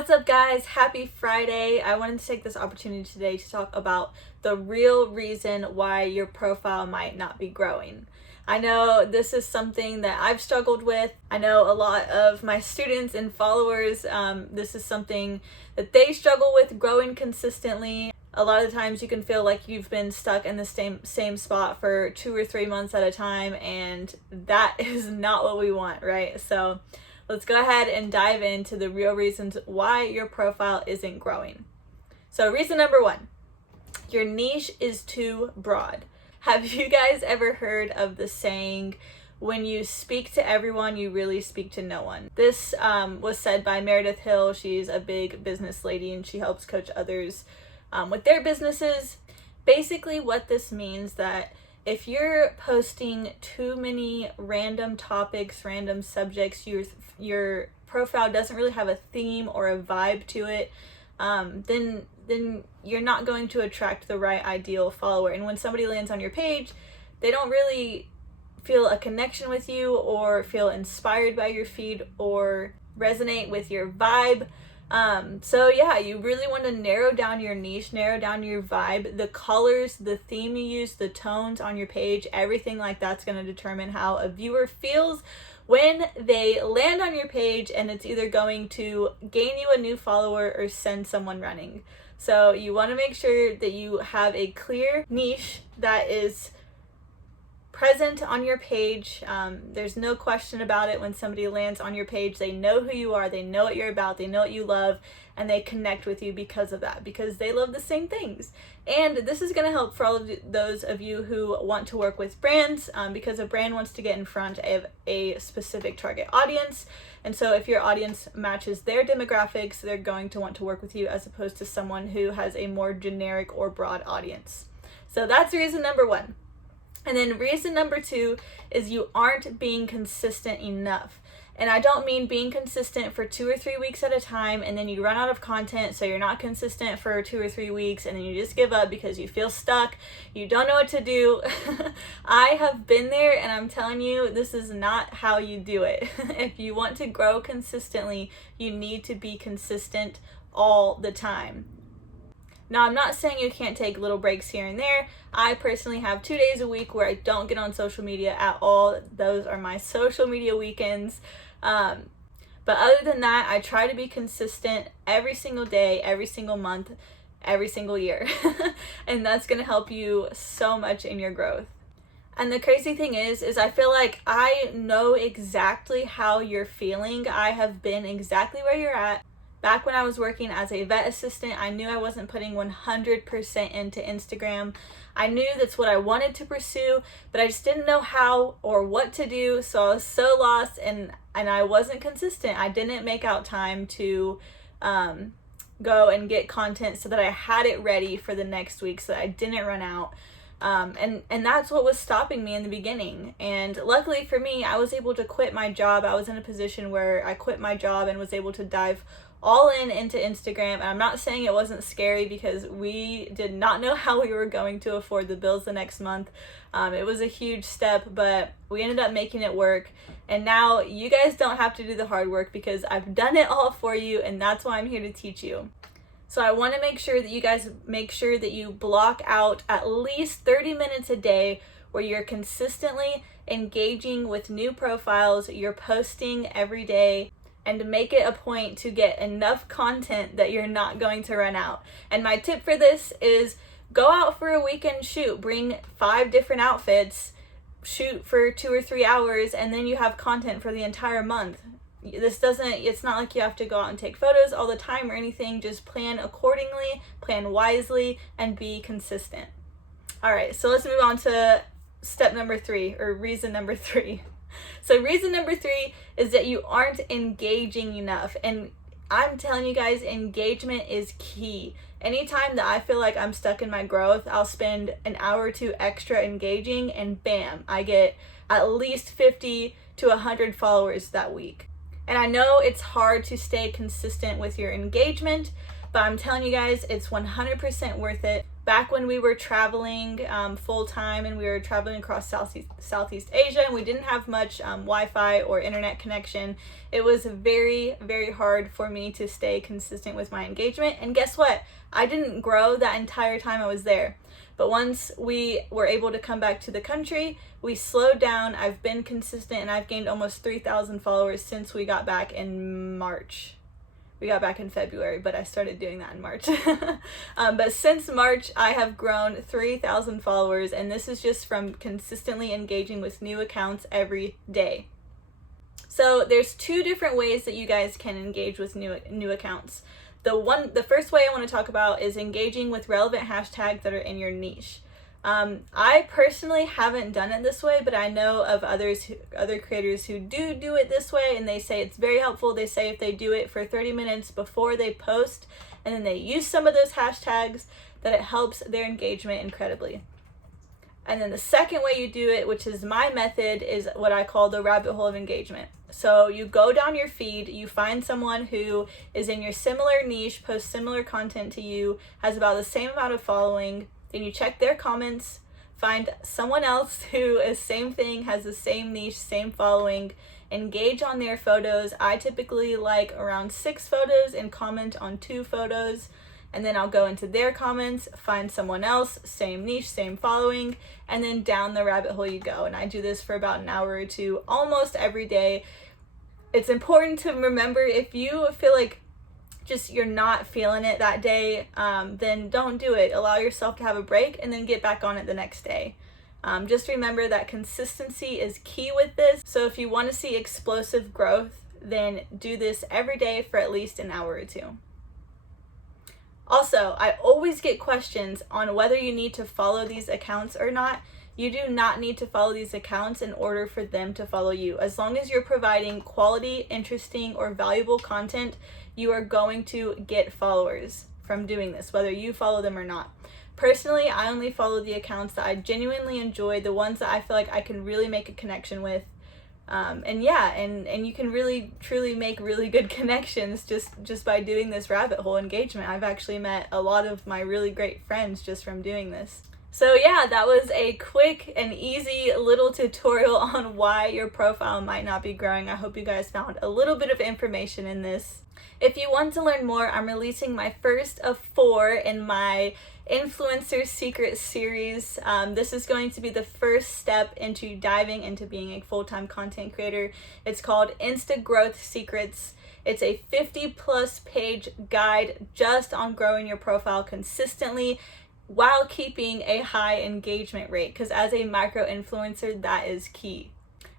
What's up, guys? Happy Friday. I wanted to take this opportunity today to talk about the real reason why your profile might not be growing. I know this is something that I've struggled with. I know a lot of my students and followers, this is something that they struggle with growing consistently. A lot of the times you can feel like you've been stuck in the same spot for 2 or 3 months at a time, and that is not what we want, right? So let's go ahead and dive into the real reasons why your profile isn't growing. So reason number 1, your niche is too broad. Have you guys ever heard of the saying, when you speak to everyone, you really speak to no one? This was said by Meredith Hill. She's a big business lady and she helps coach others with their businesses. Basically what this means that if you're posting too many random topics, random subjects, your profile doesn't really have a theme or a vibe to it, then you're not going to attract the right ideal follower. And when somebody lands on your page, they don't really feel a connection with you or feel inspired by your feed or resonate with your vibe. So yeah, you really want to narrow down your niche, narrow down your vibe, the colors, the theme you use, the tones on your page, everything like that's going to determine how a viewer feels when they land on your page, and it's either going to gain you a new follower or send someone running. So you want to make sure that you have a clear niche that is present on your page. There's no question about it. When somebody lands on your page, they know who you are, they know what you're about, they know what you love, and they connect with you because of that, because they love the same things. And this is going to help for all of those of you who want to work with brands, because a brand wants to get in front of a specific target audience. And so if your audience matches their demographics, they're going to want to work with you as opposed to someone who has a more generic or broad audience. So that's reason number 1. And then reason number 2 is you aren't being consistent enough. And I don't mean being consistent for 2 or 3 weeks at a time and then you run out of content, so you're not consistent for 2 or 3 weeks and then you just give up because you feel stuck, you don't know what to do. I have been there, and I'm telling you, this is not how you do it. If you want to grow consistently, you need to be consistent all the time. Now, I'm not saying you can't take little breaks here and there. I personally have 2 days a week where I don't get on social media at all. Those are my social media weekends. But other than that, I try to be consistent every single day, every single month, every single year. And that's going to help you so much in your growth. And the crazy thing is I feel like I know exactly how you're feeling. I have been exactly where you're at. Back when I was working as a vet assistant, I knew I wasn't putting 100% into Instagram. I knew that's what I wanted to pursue, but I just didn't know how or what to do. So I was so lost, and I wasn't consistent. I didn't make out time to go and get content so that I had it ready for the next week so that I didn't run out. And that's what was stopping me in the beginning. And luckily for me, I was able to quit my job. I was in a position where I quit my job and was able to dive all into Instagram. And I'm not saying it wasn't scary, because we did not know how we were going to afford the bills the next month. It was a huge step, but we ended up making it work. And now you guys don't have to do the hard work because I've done it all for you, and that's why I'm here to teach you. So I want to make sure that you guys make sure that you block out at least 30 minutes a day where you're consistently engaging with new profiles, you're posting every day, and to make it a point to get enough content that you're not going to run out. And my tip for this is go out for a weekend shoot, bring 5 different outfits, shoot for 2 or 3 hours, and then you have content for the entire month. It's not like you have to go out and take photos all the time or anything. Just plan accordingly, plan wisely, and be consistent. All right, so let's move on to step number 3, or reason number 3. So reason number 3 is that you aren't engaging enough. And I'm telling you guys, engagement is key. Anytime that I feel like I'm stuck in my growth, I'll spend an hour or 2 extra engaging, and bam, I get at least 50 to 100 followers that week. And I know it's hard to stay consistent with your engagement, but I'm telling you guys, it's 100% worth it. back when we were traveling full time and we were traveling across Southeast Asia and we didn't have much Wi-Fi or internet connection, it was very, very hard for me to stay consistent with my engagement. And guess what? I didn't grow that entire time I was there. But once we were able to come back to the country, we slowed down. I've been consistent and I've gained almost 3,000 followers since we got back in March. We got back in February, but I started doing that in March. But since March, I have grown 3,000 followers, and this is just from consistently engaging with new accounts every day. So there's two different ways that you guys can engage with new accounts. The first way I want to talk about is engaging with relevant hashtags that are in your niche. I personally haven't done it this way, but I know of other creators who do it this way, and they say it's very helpful. They say if they do it for 30 minutes before they post, and then they use some of those hashtags, that it helps their engagement incredibly. And then the second way you do it, which is my method, is what I call the rabbit hole of engagement. So you go down your feed, you find someone who is in your similar niche, posts similar content to you, has about the same amount of following. Then you check their comments, find someone else who is same thing, has the same niche, same following, engage on their photos. I typically like around 6 photos and comment on 2 photos. And then I'll go into their comments, find someone else, same niche, same following, and then down the rabbit hole you go. And I do this for about an hour or two almost every day. It's important to remember, if you feel like just you're not feeling it that day, then don't do it. Allow yourself to have a break and then get back on it the next day. Just remember that consistency is key with this. So if you want to see explosive growth, then do this every day for at least an hour or 2. Also, I always get questions on whether you need to follow these accounts or not. You do not need to follow these accounts in order for them to follow you. As long as you're providing quality, interesting, or valuable content, you are going to get followers from doing this, whether you follow them or not. Personally, I only follow the accounts that I genuinely enjoy, the ones that I feel like I can really make a connection with. And you can really truly make really good connections just by doing this rabbit hole engagement. I've actually met a lot of my really great friends just from doing this. So yeah, that was a quick and easy little tutorial on why your profile might not be growing. I hope you guys found a little bit of information in this. If you want to learn more, I'm releasing my first of 4 in my Influencer Secret series. This is going to be the first step into diving into being a full-time content creator. It's called Insta Growth Secrets. It's a 50+ page guide just on growing your profile consistently while keeping a high engagement rate, because as a micro influencer, that is key.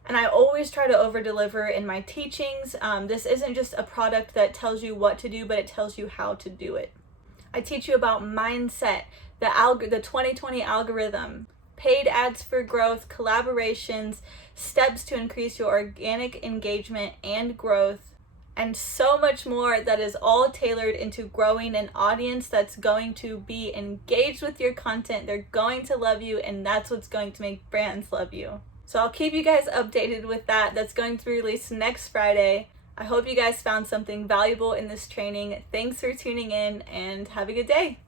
And I always try to over deliver in my teachings. This isn't just a product that tells you what to do, but it tells you how to do it. I teach you about mindset, the 2020 algorithm, paid ads for growth, collaborations, steps to increase your organic engagement and growth, and so much more that is all tailored into growing an audience that's going to be engaged with your content. They're going to love you, and that's what's going to make brands love you. So I'll keep you guys updated with that. That's going to be released next Friday. I hope you guys found something valuable in this training. Thanks for tuning in, and have a good day.